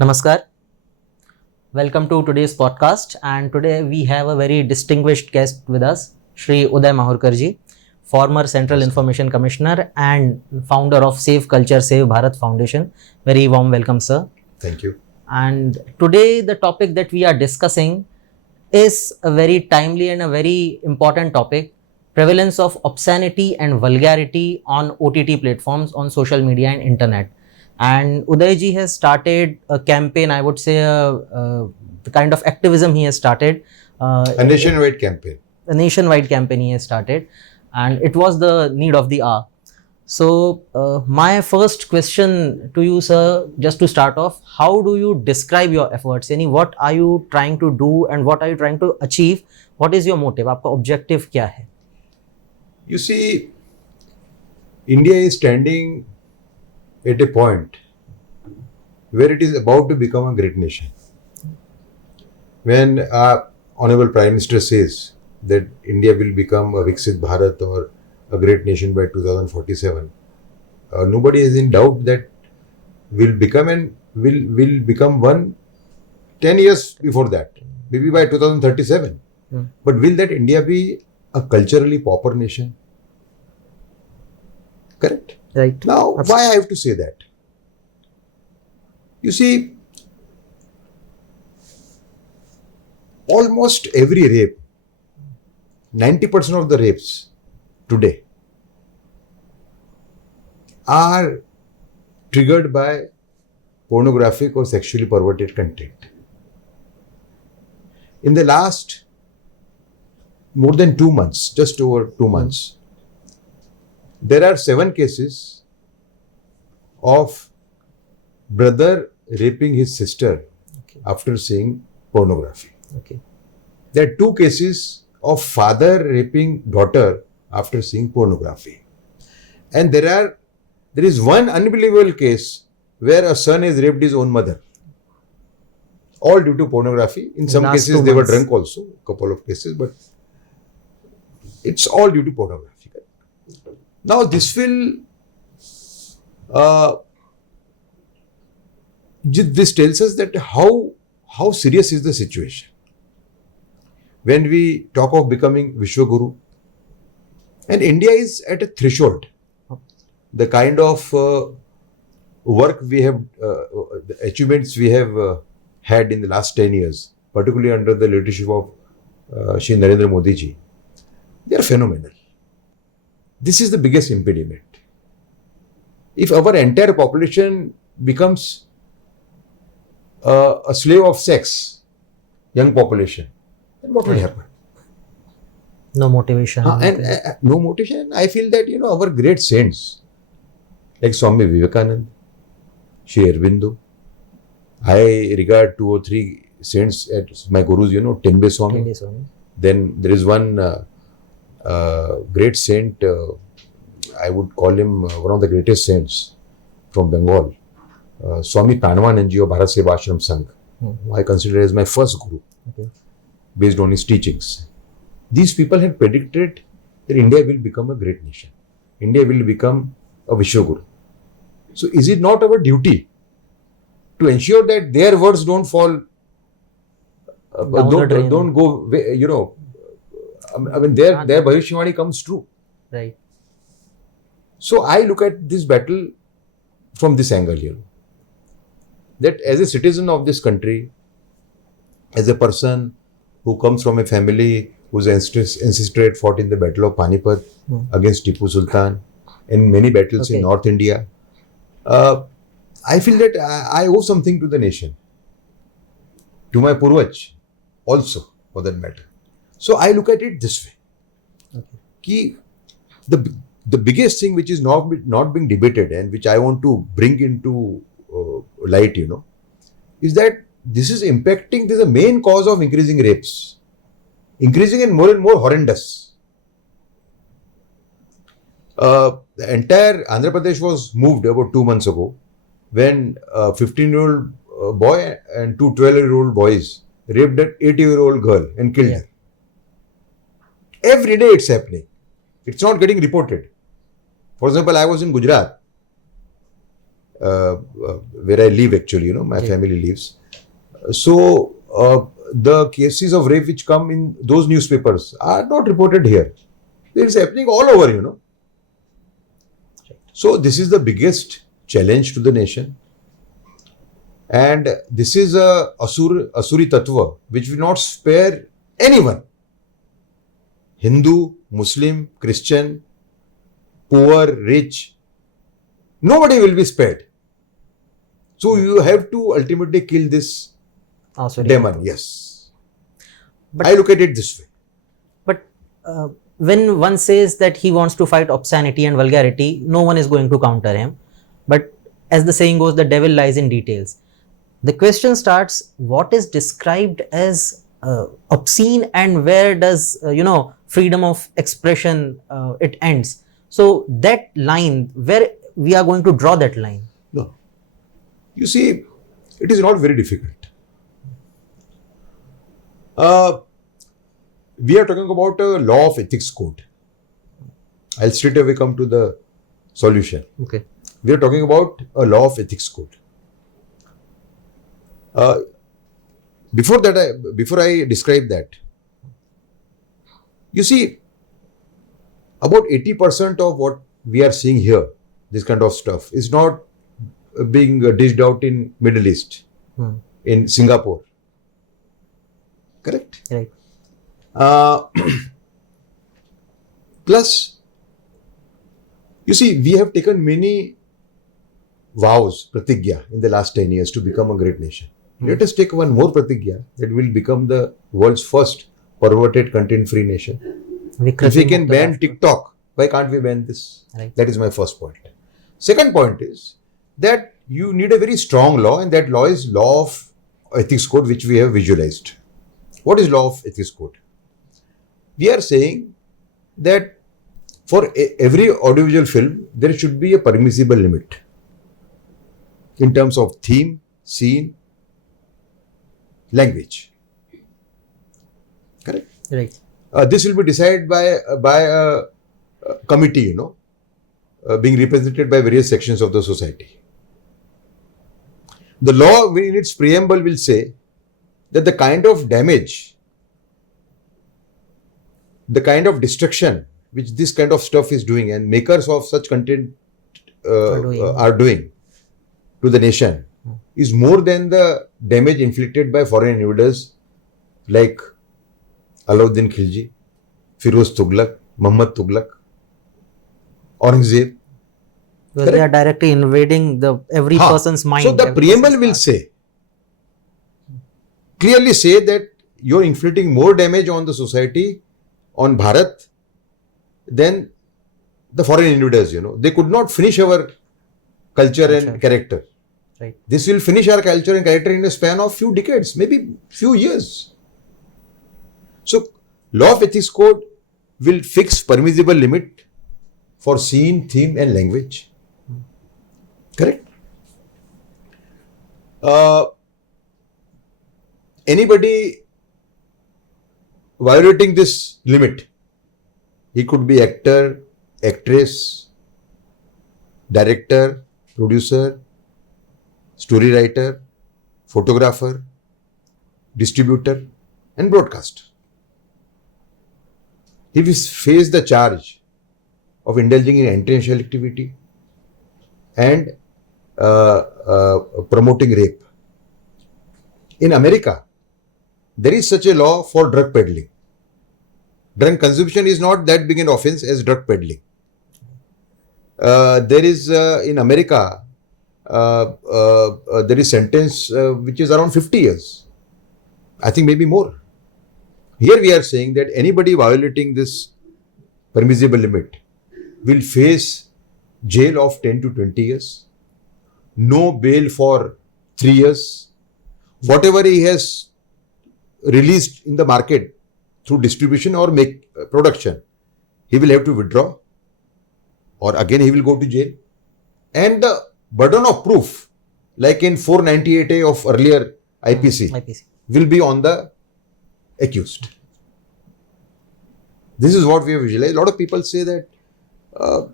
Namaskar. Welcome to today's podcast, and today we have a very distinguished guest with us, Shri Uday Mahurkar ji, former Central Information Commissioner and founder of Save Culture, Save Bharat Foundation. Very warm welcome, sir. Thank you. And today the topic that we are discussing is a very timely and a very important topic: prevalence of obscenity and vulgarity on OTT platforms, on social media and internet. And Uday ji has started a campaign, I would say the kind of activism he has started. A nationwide campaign. A nationwide campaign he has started, and it was the need of the hour. So my first question to you, sir, just to start off, how do you describe your efforts? What are you trying to do and what are you trying to achieve? What is your motive? आपका objective क्या है? You see, India is standing at a point where it is about to become a great nation. When our Honorable Prime Minister says that India will become a Viksit Bharat or a great nation by 2047, nobody is in doubt that will become one 10 years before that, maybe by 2037. But will that India be a culturally pauper nation? Correct? Right. Now, why I have to say that? You see, almost every rape, 90% of the rapes today are triggered by pornographic or sexually perverted content. In the last more than 2 months, just over 2 months, there are 7 cases of brother raping his sister after seeing pornography. Okay. There are 2 cases of father raping daughter after seeing pornography. And there is one unbelievable case where a son has raped his own mother. All due to pornography. In some cases they were drunk also, a couple of cases, but it's all due to pornography. Now this tells us that how serious is the situation. When we talk of becoming Vishwaguru, and India is at a threshold, the kind of work we have, the achievements we have had in the last 10 years, particularly under the leadership of Shri Narendra Modi ji, they are phenomenal. This is the biggest impediment. If our entire population becomes a slave of sex, young population, then what will happen? No motivation. No motivation. I feel that, our great saints, like Swami Vivekananda, Shri Aurobindo, I regard 2 or 3 saints as my gurus, Tembe Swami. Then there is one great saint, I would call him one of the greatest saints from Bengal, Swami Pranvananji of Bharat Seva Ashram Sangh. I consider as my first guru, based on his teachings. These people had predicted that India will become a great nation. India will become a Vishwaguru. So is it not our duty to ensure that their words don't fall, don't go, I mean, their Bhavishwani comes true. Right. So I look at this battle from this angle here. That as a citizen of this country, as a person who comes from a family whose ancestor had fought in the Battle of Panipat against Tipu Sultan and many battles in North India, I feel that I owe something to the nation, to my Purvaj also, for that matter. So I look at it this way. Ki the biggest thing which is not being debated and which I want to bring into light, is that this is the main cause of increasing rapes. Increasing and more horrendous. The entire Andhra Pradesh was moved about 2 months ago when a 15-year-old boy and 2 12-year-old boys raped an 8-year-old girl and killed her. Every day it's happening. It's not getting reported. For example, I was in Gujarat where I live actually, my family lives. So the cases of rape which come in those newspapers are not reported here. It's happening all over, So this is the biggest challenge to the nation. And this is a Asuri Tattva which will not spare anyone. Hindu, Muslim, Christian, poor, rich, nobody will be spared. So you have to ultimately kill this demon. Yes. But I look at it this way. But when one says that he wants to fight obscenity and vulgarity, no one is going to counter him. But as the saying goes, the devil lies in details. The question starts, what is described as obscene, and where does, freedom of expression, it ends? So that line, where we are going to draw that line? No. You see, it is not very difficult. We are talking about a law of ethics code. I'll straight away come to the solution. Okay. We are talking about a law of ethics code. Before I describe that, you see, about 80% of what we are seeing here, this kind of stuff, is not being dished out in Middle East, in Singapore. Correct? Right. Plus, you see, we have taken many vows, pratigya, in the last 10 years to become a great nation. Let us take one more pratigya, that will become the world's first perverted content-free nation. If we can ban TikTok, why can't we ban this? Right. That is my first point. Second point is that you need a very strong law, and that law is law of ethics code, which we have visualized. What is law of ethics code? We are saying that for every audiovisual film, there should be a permissible limit in terms of theme, scene, language. Correct? Right. This will be decided by a committee, being represented by various sections of the society. The law in its preamble will say that the kind of damage, the kind of destruction which this kind of stuff is doing, and makers of such content are doing to the nation, is more than the damage inflicted by foreign invaders like Alauddin Khilji, Firoz Tughlaq, Muhammad Tughlaq, Aurangzeb. Because they are directly invading every person's mind. So the preamble will clearly say that you're inflicting more damage on the society, on Bharat, than the foreign invaders, They could not finish our culture and character. Right. This will finish our culture and character in a span of few decades, maybe few years. So, law of ethics code will fix permissible limit for scene, theme and language. Correct? Anybody violating this limit, he could be actor, actress, director, producer, story writer, photographer, distributor and broadcaster. He will face the charge of indulging in anti-national activity and promoting rape. In America, there is such a law for drug peddling. Drug consumption is not that big an offense as drug peddling. There is in America, there is sentence which is around 50 years. I think maybe more. Here we are saying that anybody violating this permissible limit will face jail of 10 to 20 years, no bail for 3 years. Whatever he has released in the market through distribution or production, he will have to withdraw, or again he will go to jail. And the burden of proof, like in 498A of earlier IPC, will be on the accused. This is what we have visualized. A lot of people say that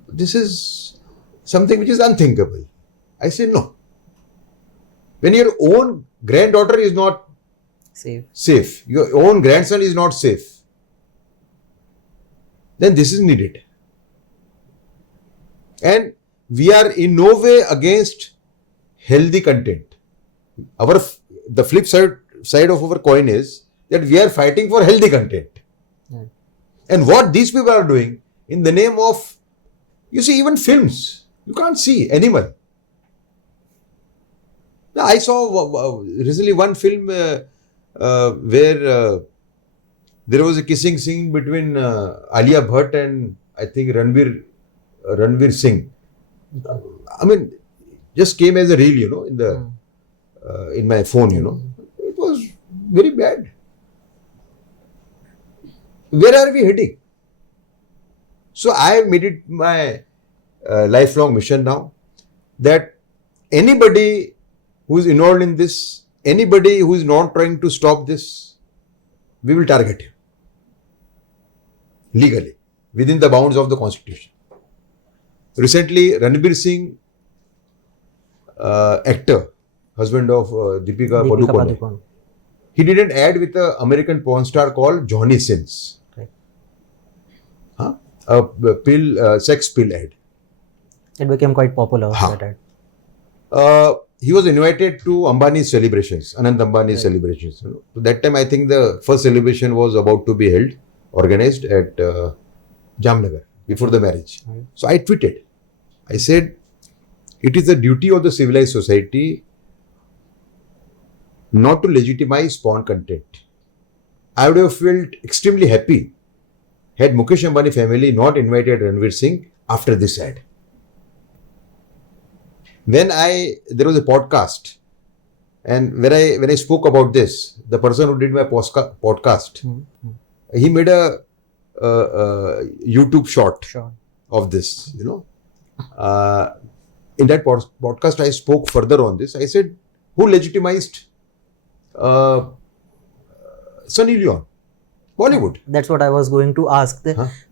this is something which is unthinkable. I say no. When your own granddaughter is not safe, your own grandson is not safe, then this is needed. And we are in no way against healthy content. The flip side of our coin is that we are fighting for healthy content. Right. And what these people are doing in the name of, you see, even films, you can't see animal. Now, I saw recently one film where there was a kissing scene between Alia Bhatt and I think Ranveer Singh. I mean, just came as a reel, in my phone, It was very bad. Where are we heading? So I have made it my lifelong mission now that anybody who is involved in this, anybody who is not trying to stop this, we will target him legally within the bounds of the constitution. Recently, Ranveer Singh, actor, husband of Deepika Padukone, he did an ad with an American porn star called Johnny Sins. A sex pill ad. It became quite popular. That ad. He was invited to Ambani's celebrations, Anand Ambani's celebrations. So that time, I think the first celebration was about to be held, organized at Jamnagar before the marriage. Right. So I tweeted, I said, it is the duty of the civilized society not to legitimize porn content. I would have felt extremely happy had Mukesh Ambani family not invited Ranveer Singh after this ad. There was a podcast, and when I spoke about this, the person who did my podcast, he made a YouTube short of this, In that podcast, I spoke further on this. I said, who legitimized Sunny Leone? Bollywood. That's what I was going to ask.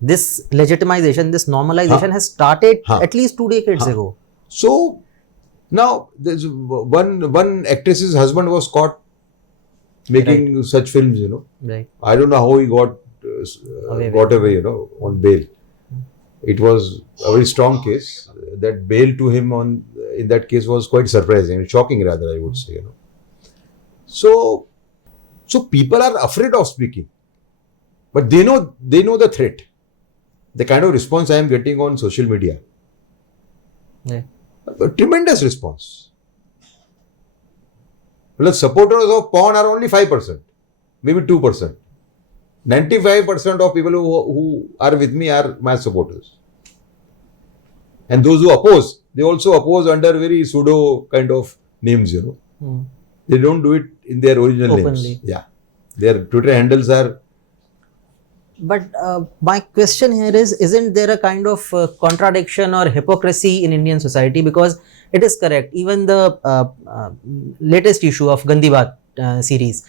This legitimization, this normalization has started at least 2 decades ago. So now there's one actress's husband was caught making such films, Right. I don't know how he got away, on bail. It was a very strong case. That bail to him in that case was quite surprising, shocking rather, I would say, So people are afraid of speaking. But they know the threat. The kind of response I am getting on social media. Yeah. A tremendous response. Well, supporters of porn are only 5%, maybe 2%. 95% of people who are with me are my supporters. And those who oppose, they also oppose under very pseudo kind of names, They don't do it in their original openly. Names. Yeah. Their Twitter handles are. But my question here is, isn't there a kind of contradiction or hypocrisy in Indian society? Because it is correct. Even the latest issue of Gandhi Baat series,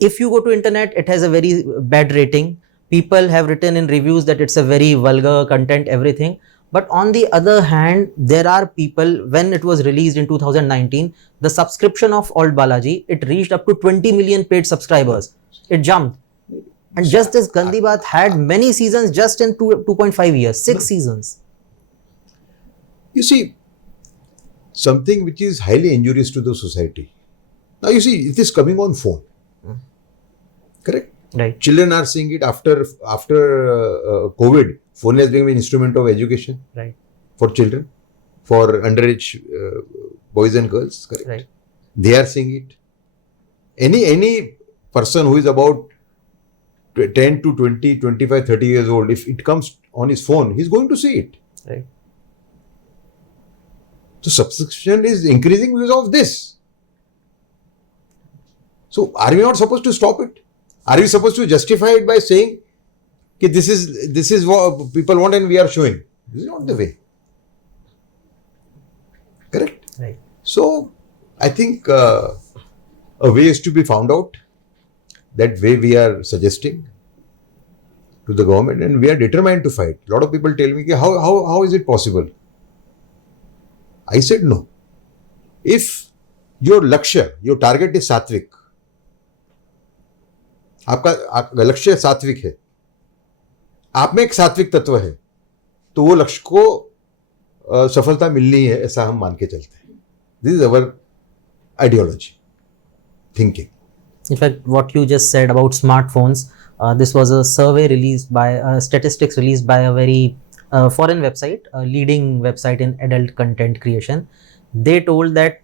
if you go to internet, it has a very bad rating. People have written in reviews that it's a very vulgar content, everything. But on the other hand, there are people, when it was released in 2019, the subscription of Old Balaji, it reached up to 20 million paid subscribers. It jumped. And just as Gandhi Baat had many seasons just in 2.5 years, 6 seasons. You see, something which is highly injurious to the society. Now you see, it is coming on phone. Correct? Right. Children are seeing it after COVID. Phone has become an instrument of education. Right. For children, for underage boys and girls. Correct. Right. They are seeing it. Any person who is about 10 to 20, 25, 30 years old, if it comes on his phone, he's going to see it. Right. So subscription is increasing because of this. So are we not supposed to stop it? Are we supposed to justify it by saying that this is what people want and we are showing? This is not the way. Correct? Right. So I think a way is to be found out. That way we are suggesting to the government, and we are determined to fight. A lot of people tell me, how is it possible? I said no. If your lakshya, your target is सात्विक, आपका लक्ष्य सात्विक है, आप में एक सात्विक तत्व है, तो वो लक्ष्य को सफलता मिलनी है, ऐसा हम मान के चलते हैं. This is our ideology, thinking. In fact, what you just said about smartphones, this was a survey released by statistics released by a very foreign website, a leading website in adult content creation. They told that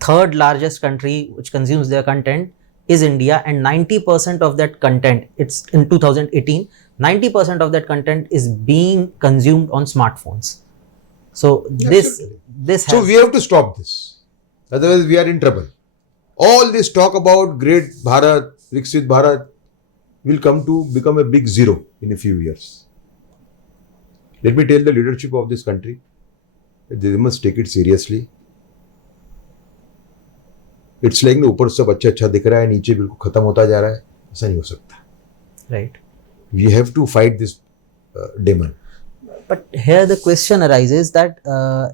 third largest country which consumes their content is India, and 90% of that content, it's in 2018, 90% of that content is being consumed on smartphones. So this So we have to stop this, otherwise we are in trouble. All this talk about great Bharat, Viksit Bharat will come to become a big zero in a few years. Let me tell the leadership of this country that they must take it seriously. It's like ऊपर सब अच्छा अच्छा दिख रहा है, नीचे बिल्कुल खत्म होता जा रहा है. ऐसा नहीं हो सकता. Right. We have to fight this demon. But here the question arises that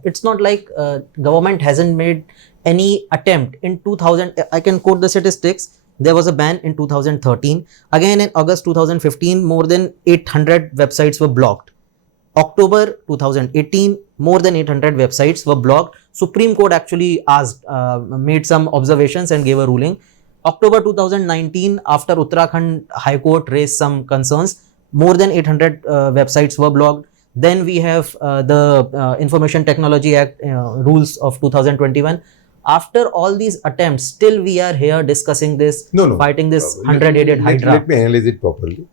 it's not like government hasn't made any attempt. In 2000, I can quote the statistics. There was a ban in 2013. Again in August 2015, more than 800 websites were blocked. October 2018, more than 800 websites were blocked. Supreme Court actually asked, made some observations and gave a ruling. October 2019, after Uttarakhand High Court raised some concerns, more than 800 websites were blocked. Then we have the Information Technology Act rules of 2021. After all these attempts, still we are here discussing this, fighting this 100-headed hydra. Let me analyze it properly.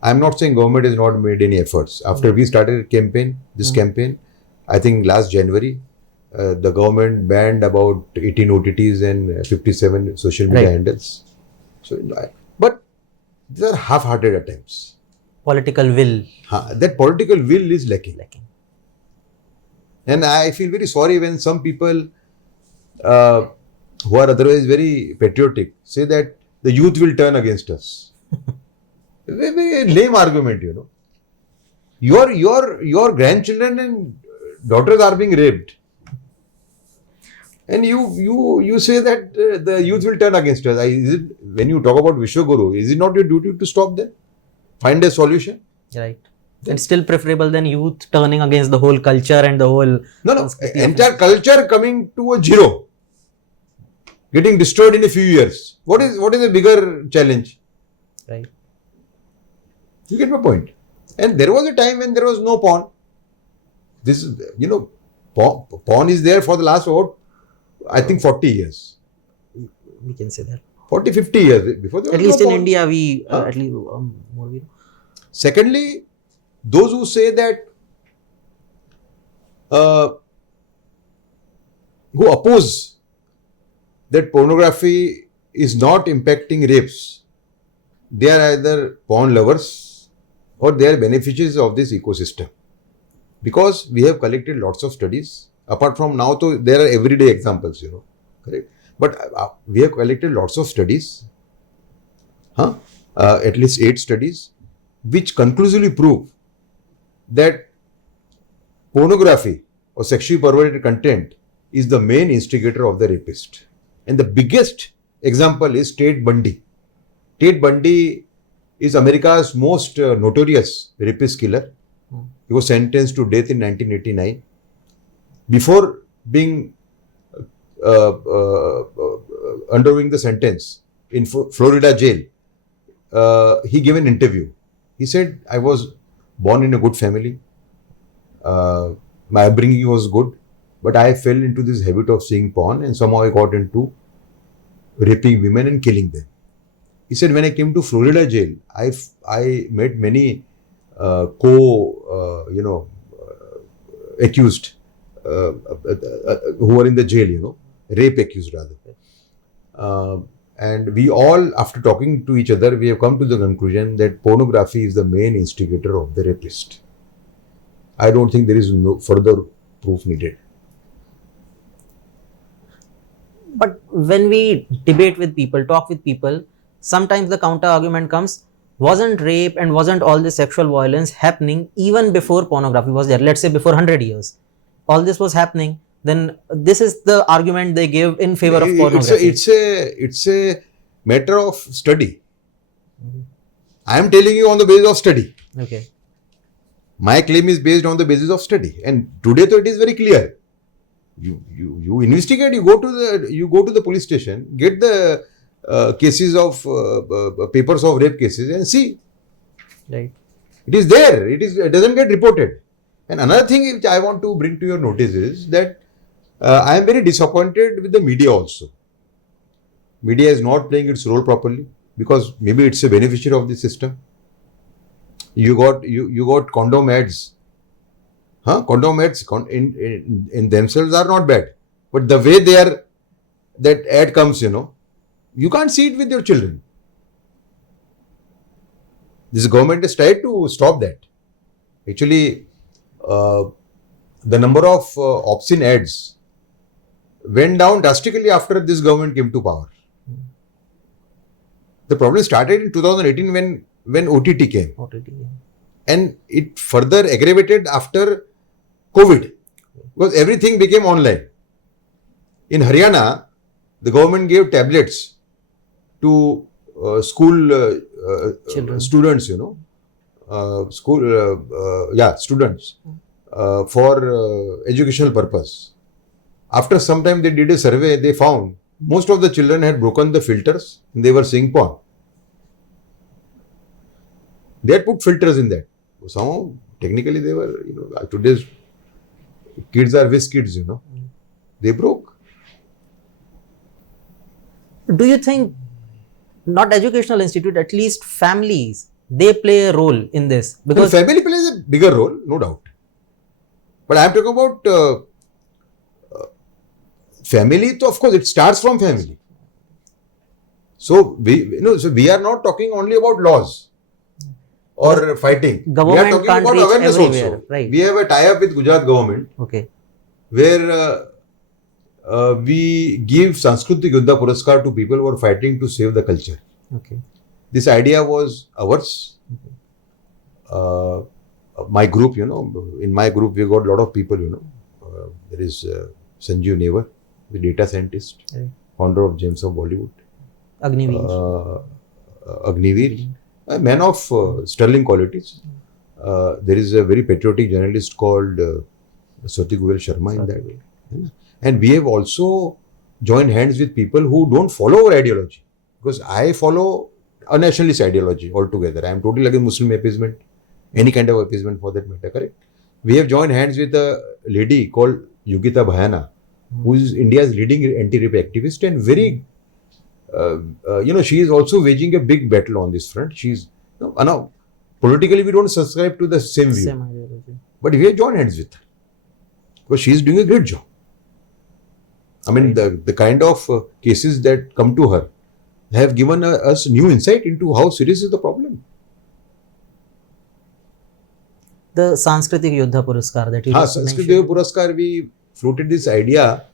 I'm not saying government has not made any efforts. After we started a campaign, campaign, I think last January, the government banned about 18 OTTs and 57 social media handles. So, but these are half-hearted attempts. Political will. That political will is lacking. And I feel very sorry when some people who are otherwise very patriotic say that the youth will turn against us. Very, very lame argument, you know. Your grandchildren and daughters are being raped, and you say that the youth will turn against us. When you talk about Vishwaguru, is it not your duty to stop them? Find a solution. Right. It's still preferable than youth turning against the whole culture and the whole... No. Entire culture coming to a zero. Getting destroyed in a few years. What is a bigger challenge? Right. You get my point. And there was a time when there was no porn. This is, porn is there for the last, I think 40 years. We can say that. 40, 50 years. Before there was at least no in porn. India, we at least more. Secondly, those who say that, who oppose that pornography is not impacting rapes, they are either porn lovers or they are beneficiaries of this ecosystem. Because we have collected lots of studies. Apart from now, there are everyday examples, correct? But we have collected lots of studies, at least 8 studies, which conclusively prove that pornography or sexually perverted content is the main instigator of the rapist. And the biggest example is Ted Bundy. Ted Bundy is America's most notorious rapist killer. He was sentenced to death in 1989. Before being undergoing the sentence in Florida jail, he gave an interview. He said, I was born in a good family. My upbringing was good, but I fell into this habit of seeing porn and somehow I got into raping women and killing them. He said, when I came to Florida jail, I met many accused who were in the jail, rape accused rather. And we all, after talking to each other, we have come to the conclusion that pornography is the main instigator of the rapist. I don't think there is no further proof needed. But when we debate with people, talk with people, sometimes the counter argument comes, wasn't rape and wasn't all this sexual violence happening even before pornography was there? Let's say before 100 years. all this was happening, then this is the argument they give in favor of pornography. It's a matter of study. I am telling you on the basis of study. Okay. My claim is based on the basis of study, and today it is very clear. You investigate. You go to the police station, get the cases of papers of rape cases, and see. Right. It is there. It doesn't get reported. And another thing which I want to bring to your notice is that I am very disappointed with the media also. Media is not playing its role properly because maybe it's a beneficiary of the system. You got condom ads. Condom ads in themselves are not bad. But the way that ad comes, you can't see it with your children. This government has tried to stop that. Actually, the number of obscene ads went down drastically after this government came to power. The problem started in 2018 when OTT came. And it further aggravated after COVID because everything became online. In Haryana, the government gave tablets to school students, students for educational purpose. After some time, they did a survey. They found most of the children had broken the filters and they were seeing porn. They had put filters in that. Somehow, technically, they were, today's kids are whiz kids, They broke. Do you think not educational institute, at least families, they play a role in this? Because family plays a bigger role, no doubt. But I am talking about family. So of course, it starts from family. So we are not talking only about laws or fighting. Government we are talking can't about reach awareness everywhere, also. right. We have a tie-up with Gujarat government. Okay. Where we give Sanskritik Yuddha Puraskar to people who are fighting to save the culture. Okay. This idea was ours. My group, in my group we got a lot of people, there is Sanjeev Nevar, the data scientist, right. founder of Gems of Bollywood. Agniveer, a man of sterling qualities. There is a very patriotic journalist called Swati Goyal Sharma in that. And we have also joined hands with people who don't follow our ideology. Because I follow a nationalist ideology altogether. I am totally against Muslim appeasement, any kind of appeasement for that matter, correct? We have joined hands with a lady called Yogita Bhayana, who is India's leading anti-rape activist and very, she is also waging a big battle on this front. She's, politically we don't subscribe to the same view. Same ideology. But we have joined hands with her. Because she is doing a great job. I mean, the kind of cases that come to her have given us new insight into how serious is the problem. The Sanskritik Yuddha Puraskar that you just Sanskritik mentioned. Yuddha Puraskar, we floated this idea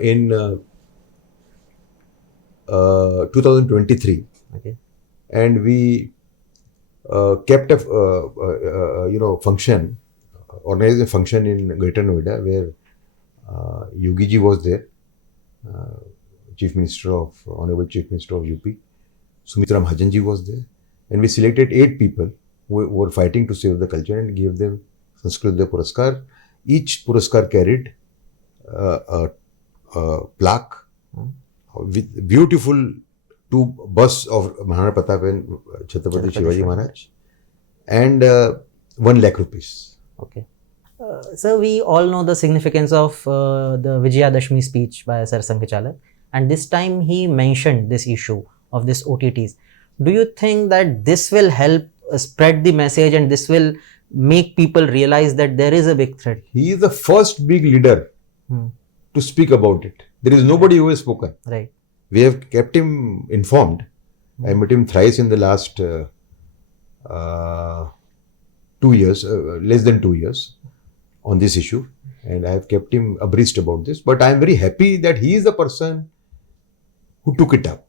in 2023. Okay. And we kept a function, organized a function in Greater Noida where Yogi ji was there, Honorable Chief Minister of UP. Sumitra Mahajan ji was there. And we selected 8 people who were fighting to save the culture and gave them Sanskrit Yuddha Puraskar. Each Puraskar carried a plaque with beautiful 2 busts of Maharana Pratap and Chhatrapati Shivaji Maharaj and 1 lakh rupees. Okay. So we all know the significance of the Vijayadashmi speech by Sir Sankhchalak, and this time he mentioned this issue of this OTTs. Do you think that this will help spread the message and this will make people realize that there is a big threat? He is the first big leader to speak about it. There is nobody who has spoken. Right. We have kept him informed. I met him thrice in the last 2 years, less than 2 years on this issue. And I have kept him abreast about this. But I am very happy that he is the person who took it up.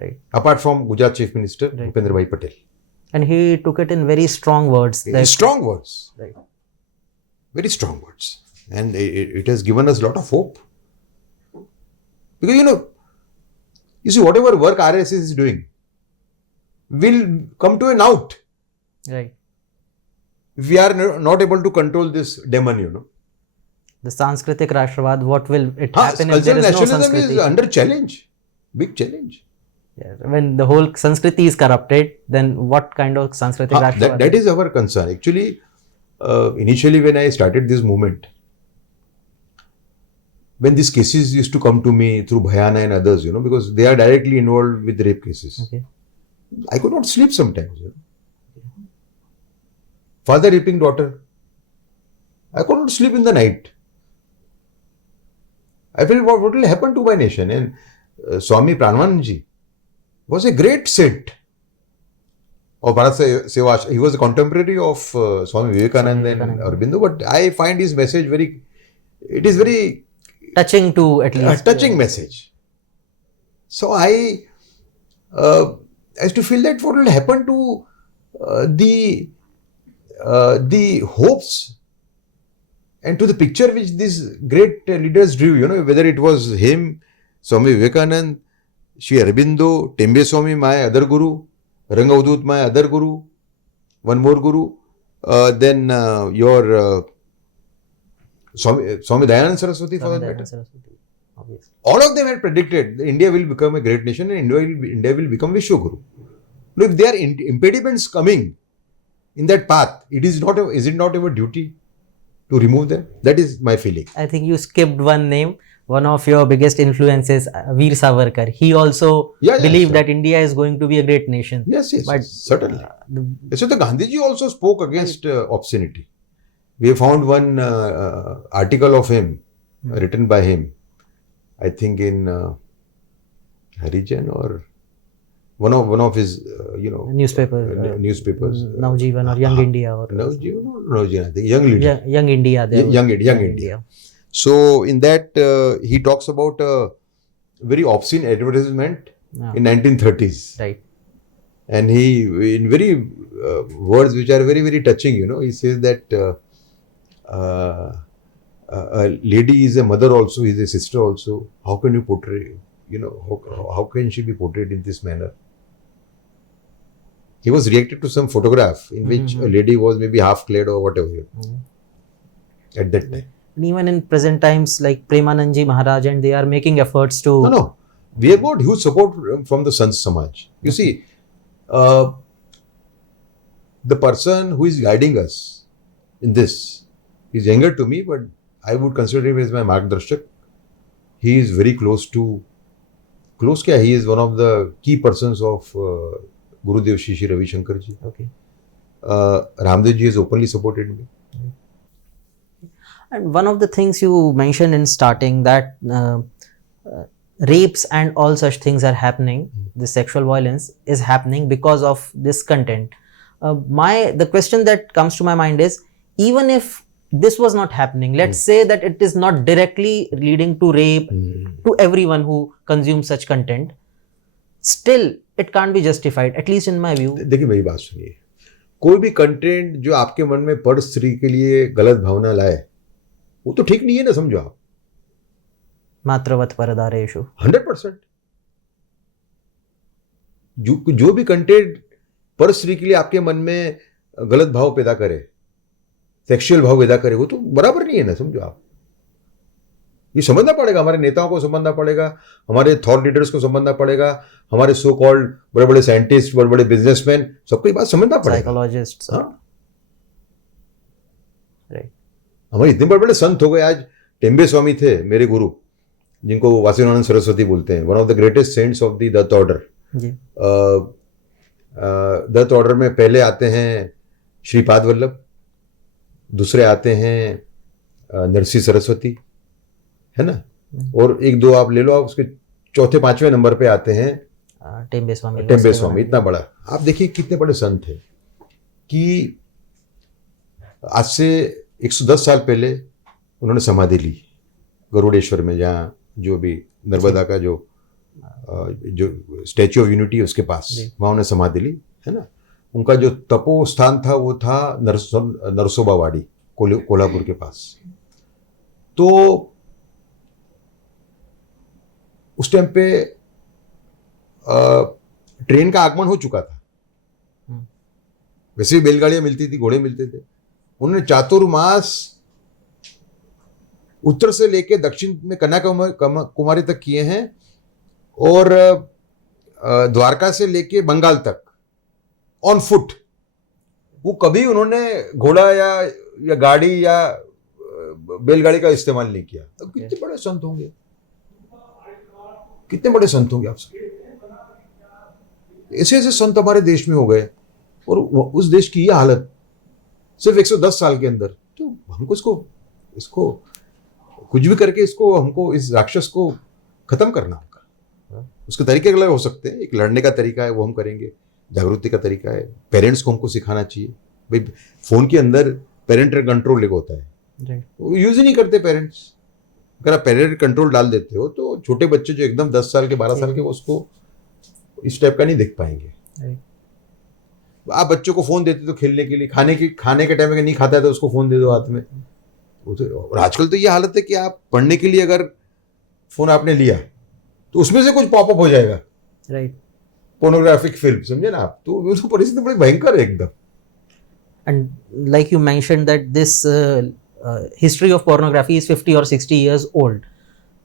Right. Apart from Gujarat Chief Minister, Bhupendra Bhai Patel. And he took it in very strong words. Strong words. Right. Very strong words. And it has given us a lot of hope. Because, you see, whatever work RSS is doing will come to an out. Right. If we are not able to control this demon, The Sanskritic Rashtravad, what will it happen if there cultural is no nationalism Sanskriti? is under challenge. Big challenge. Yeah. When the whole Sanskriti is corrupted, then what kind of Sanskritic Rashtravad? That is our concern. Actually, initially when I started this movement, when these cases used to come to me through Bhayana and others, because they are directly involved with rape cases. Okay. I could not sleep sometimes. Father raping daughter. I could not sleep in the night. I felt what will happen to my nation. And Swami Pranananji was a great saint of Bharat Seva. He was a contemporary of Swami Vivekananda and Aurobindo. But I find his message it is very touching to at least. A touching message. So I used to feel that what will happen to the hopes and to the picture which these great leaders drew, whether it was him, Swami Vivekananda, Shri Aurobindo, Tembe Swami, my other guru, Rangavadut, my other guru, one more guru, then your Swami Dayananda Saraswati, for that matter. Obviously. All of them had predicted that India will become a great nation and India will become Vishwaguru. Look, if there are impediments coming in that path, is it not our duty to remove them? That is my feeling. I think you skipped one name. One of your biggest influences, Veer Savarkar. He also believed that India is going to be a great nation. Yes, but certainly. So the Gandhiji also spoke against obscenity. We have found one article of him, written by him, I think in Harijan or one of his, newspapers. Navjeevan or Young India. Or Navjeevan, I think Young Leader. Young India. Young India. So in that, he talks about a very obscene advertisement in 1930s. Right. And he, in very words which are very, very touching, he says that a lady is a mother also, is a sister also. How can you portray, how can she be portrayed in this manner? He was reacted to some photograph in which a lady was maybe half clad or whatever at that time. And even in present times, like Premanandji Maharaj, and they are making efforts to... No. We have got huge support from the Sant Samaj. You see, the person who is guiding us in this is younger to me, but I would consider him as my Margdarshak. He is very close to... He is one of the key persons of Gurudev Shri Ravi Shankar ji. Okay. Ramdev ji has openly supported me. And one of the things you mentioned in starting that rapes and all such things are happening, the sexual violence is happening because of this content. The question that comes to my mind is, even if this was not happening, let's say that it is not directly leading to rape to everyone who consumes such content, still it can't be justified, at least in my view. देखिए मेरी बात सुनिए, कोई भी content जो आपके मन में पर स्त्री के लिए गलत भावना लाए, वो तो ठीक नहीं है ना, समझो आप. मात्रवत परदारेषु 100%. जो भी कंटेंट पर स्त्री के लिए आपके मन में गलत भाव पैदा करे, सेक्सुअल भाव पैदा करे, वो तो बराबर नहीं है ना, समझो आप. ये समझना पड़ेगा, हमारे नेताओं को समझना पड़ेगा, हमारे थॉट लीडर्स को समझना पड़ेगा, हमारे सो कॉल्ड बड़े बड़े साइंटिस्ट, बड़े बड़े बिजनेसमैन, सबको ये बात समझना पड़ेगा. साइकोलॉजिस्ट. हमारे इतने बड़े बड़े संत हो गए. आज टेम्बे स्वामी थे मेरे गुरु, जिनको वासुदेवानंद सरस्वती बोलते हैं, one of the greatest saints of the Datta order. Datta order में पहले आते हैं श्रीपाद वल्लभ, दूसरे आते हैं नरसिंह सरस्वती, है ना, और एक दो आप ले लो, आप उसके चौथे पांचवें नंबर पे आते हैं टेम्बे स्वामी. इतना बड़ा. आप देखिए कितने बड़े संत थे कि आज से 110 साल पहले उन्होंने समाधि ली गरुड़ेश्वर में, जहाँ जो भी नर्मदा का जो स्टैच्यू ऑफ यूनिटी है उसके पास, वहाँ उन्होंने समाधि ली, है ना. उनका जो तपो स्थान था वो था नरसोबा वाड़ी. कोल्हापुर के पास। तो उस टाइम पे ट्रेन का आगमन हो चुका था, वैसे भी बैलगाड़ियां मिलती थी, घोड़े मिलते थे। उन्होंने चातुर्मास उत्तर से लेके दक्षिण में कन्याकुमारी तक किए हैं, और द्वारका से लेके बंगाल तक ऑन फुट। वो कभी उन्होंने घोड़ा या गाड़ी या बैलगाड़ी का इस्तेमाल नहीं किया। अब कितने बड़े संत होंगे, कितने बड़े संत होंगे आप सब। ऐसे ऐसे संत हमारे देश में हो गए, और उस देश की यह हालत सिर्फ 110 साल के अंदर। तो हमको इसको कुछ भी करके हमको इस राक्षस को खत्म करना होगा। उसके तरीके अलग हो सकते हैं, एक लड़ने का तरीका है वो हम करेंगे, जागृति का तरीका है, पेरेंट्स को हमको सिखाना चाहिए। भाई फोन के अंदर पेरेंटल कंट्रोल एक होता है, वो यूज ही नहीं करते पेरेंट्स। अगर आप पेरेंटल कंट्रोल डाल देते हो तो छोटे बच्चे जो एकदम 10 साल के 12 साल के, वो उसको इस टाइप का नहीं देख पाएंगे। आप बच्चों को फोन देते तो खेलने के लिए, खाने के टाइम में नहीं खाता है तो उसको फोन दे दो हाथ में। और आजकल तो ये हालत है कि आप पढ़ने के लिए अगर फोन आपने लिया तो उसमें से कुछ पॉपअप हो जाएगा, राइट, पोर्नोग्राफिक फिल्म, समझे ना आप। तो परिस्थिति बड़ी भयंकर है एकदम। and like you mentioned that this history of pornography is 50 or 60 years old,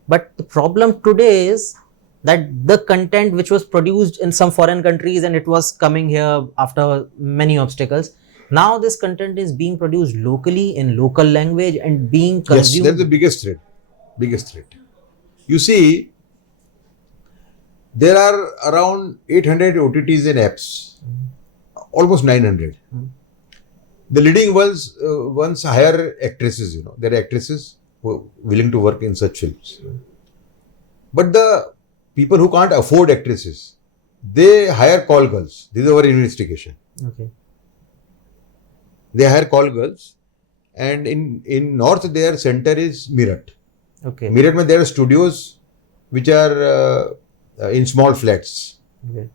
but the problem today is that the content which was produced in some foreign countries and it was coming here after many obstacles, now this content is being produced locally in local language and being consumed. Yes, that's the biggest threat. You see, there are around 800 OTTs and apps, almost 900. The leading ones hire actresses, there are actresses who are willing to work in such films. But the people who can't afford actresses, they hire call girls. This is our investigation. Okay. They hire call girls, and in north their center is Meerut. Okay. Meerut mein there are studios which are in small flats. Okay.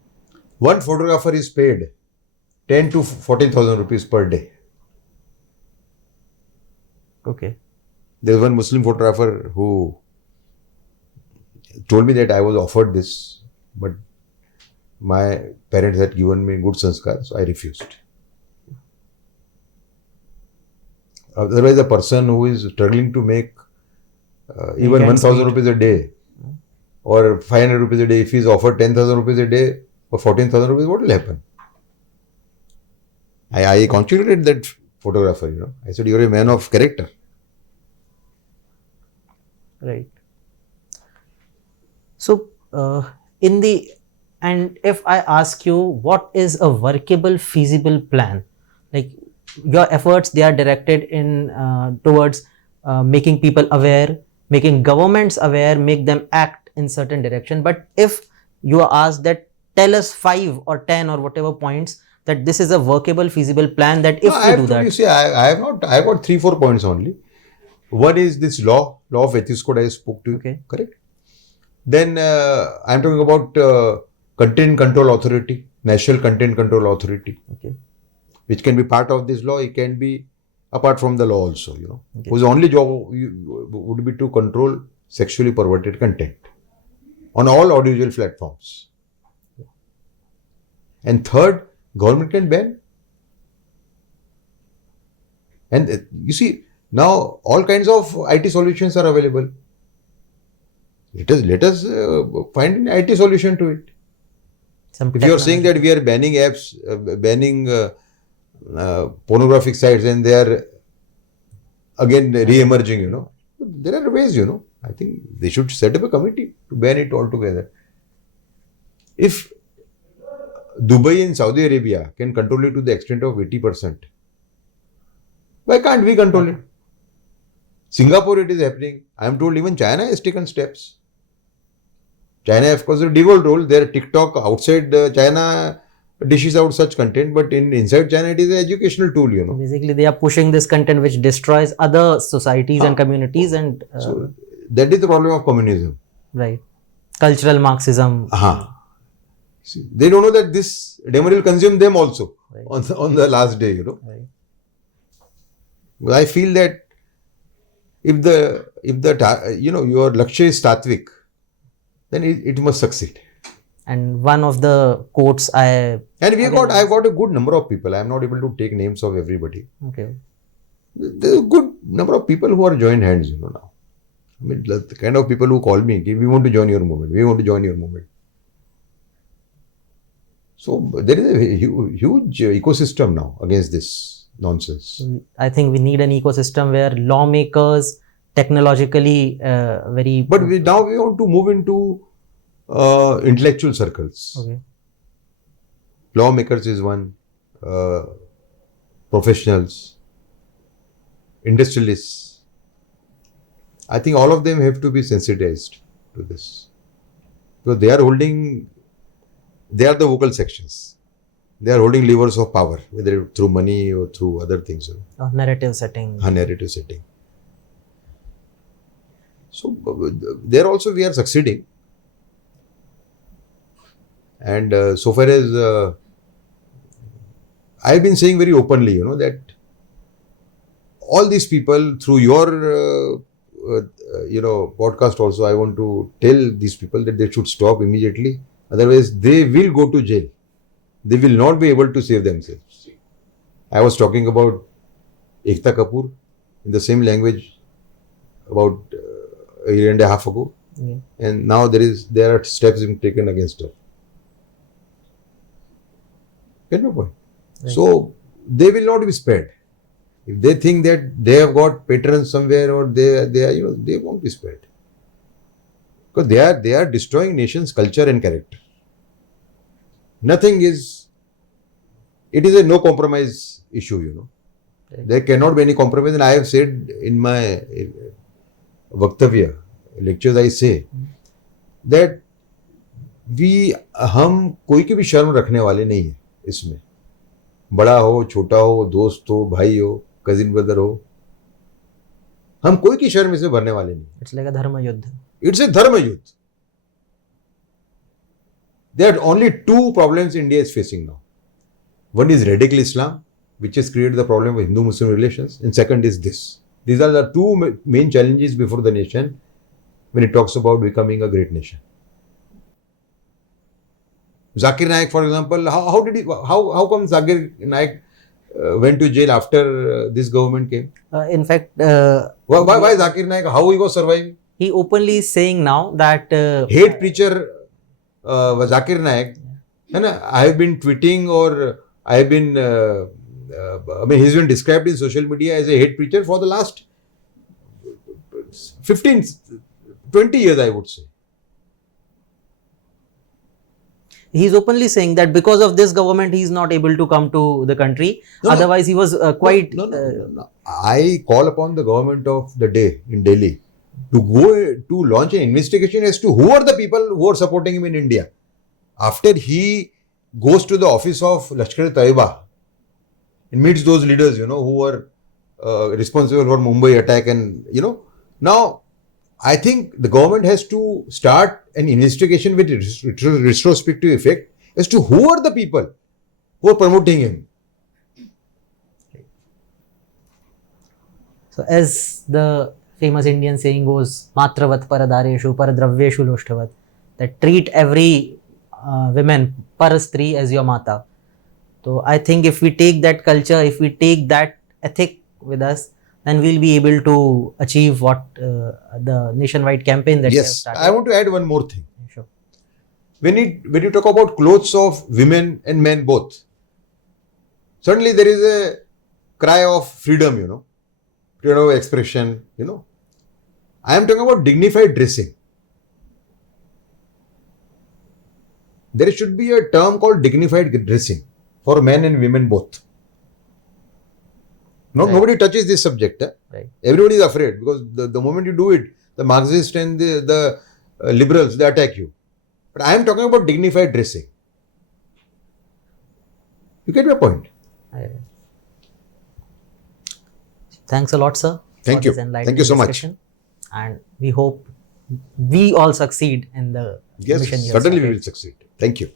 One photographer is paid 10 to 14,000 rupees per day. Okay. There's one Muslim photographer who told me that I was offered this, but my parents had given me good sanskar, so I refused. Otherwise, a person who is struggling to make even 1,000 rupees a day or 500 rupees a day, if he is offered 10,000 rupees a day or 14,000 rupees, what will happen? I congratulated that photographer, I said, you're a man of character. Right. So, and if I ask you, what is a workable, feasible plan? Like your efforts, they are directed in towards making people aware, making governments aware, make them act in certain direction. But if you are asked that, tell us 5 or 10 or whatever points that this is a workable, feasible plan, that if we do that. You see, I have got 3-4 points only. One is this law of ethics code I spoke to you, Okay. Correct? Then I am talking about content control authority, national content control authority, Okay. which can be part of this law. It can be apart from the law also, Okay. whose only job would be to control sexually perverted content on all audiovisual platforms. And third, government can ban. And you see, now all kinds of IT solutions are available. Let us find an IT solution to it. If you are saying that we are banning apps, banning pornographic sites, and they are again re-emerging, there are ways, I think they should set up a committee to ban it altogether. If Dubai and Saudi Arabia can control it to the extent of 80%, why can't we control it? Singapore, it is happening. I am told even China has taken steps. China, of course, a devolved role. Their TikTok outside China dishes out such content, but inside China, it is an educational tool, Basically, they are pushing this content which destroys other societies and communities, and so that is the problem of communism. Right. Cultural Marxism. See, they don't know that this demo will consume them also, Right. on the last day, Right. I feel that if your lakshya is tatvik, then it must succeed. And one of the quotes And I've got a good number of people. I am not able to take names of everybody. Okay. There's a good number of people who are joined hands, now. I mean, the kind of people who call me, we want to join your movement. We want to join your movement. So there is a huge ecosystem now against this nonsense. I think we need an ecosystem where lawmakers, technologically very... But now we want to move into intellectual circles. Okay. Lawmakers is one, professionals, industrialists. I think all of them have to be sensitized to this. So they are the vocal sections. They are holding levers of power, whether through money or through other things. Narrative setting. Narrative setting. So there also we are succeeding. And so far as I've been saying very openly, that all these people through your podcast also, I want to tell these people that they should stop immediately. Otherwise, they will go to jail. They will not be able to save themselves. I was talking about Ektakapoor in the same language about a year and a half ago. Yeah. And now there are steps being taken against her. Get my point? Right. So, they will not be spared. If they think that they have got patrons somewhere or they won't be spared. Because they are destroying nation's culture and character. It is a no compromise issue, Right. There cannot be any compromise, and I have said in my vaktavya, lectures I say, that हम कोई की भी शर्म रखने वाले नहीं है इसमें. बड़ा हो, छोटा हो, दोस्त हो, भाई हो, कजिन ब्रदर हो, हम कोई की शर्म इसे भरने वाले नहीं. It's like a dharma yuddh. It's a dharma yuddh. There are only two problems India is facing now. One is radical Islam, which has created the problem of Hindu-Muslim relations, and second is this. These are the two main challenges before the nation when it talks about becoming a great nation. Zakir Naik, for example, how come Zakir Naik went to jail after this government came? In fact, why Zakir Naik? How he was surviving? He openly is saying now that hate preacher Zakir Naik. I have been tweeting or I have been. He's been described in social media as a hate preacher for the last 15-20 years, I would say. He's openly saying that because of this government, he is not able to come to the country. Otherwise, he was quite... No. I call upon the government of the day in Delhi to go to launch an investigation as to who are the people who are supporting him in India. After he goes to the office of Lashkar-e-Taiba and meets those leaders, who were responsible for Mumbai attack and, Now, I think the government has to start an investigation with retrospective effect as to who are the people who are promoting him. So, as the famous Indian saying goes, Matravat paradareshu paradraveshu loshtavat, that treat every woman parastri as your mata. So, I think if we take that culture, if we take that ethic with us, then we'll be able to achieve what the nationwide campaign that we have started. I want to add one more thing. Sure. When you talk about clothes of women and men both, certainly there is a cry of freedom, freedom of expression, I am talking about dignified dressing. There should be a term called dignified dressing for men and women both. Right. Nobody touches this subject. Right. Everybody is afraid because the moment you do it, the Marxists and the liberals, they attack you. But I am talking about dignified dressing. You get my point? Thanks a lot, sir. Thank you. Thank you so much. And we hope we all succeed in the mission. Yes, certainly we will succeed. Thank you.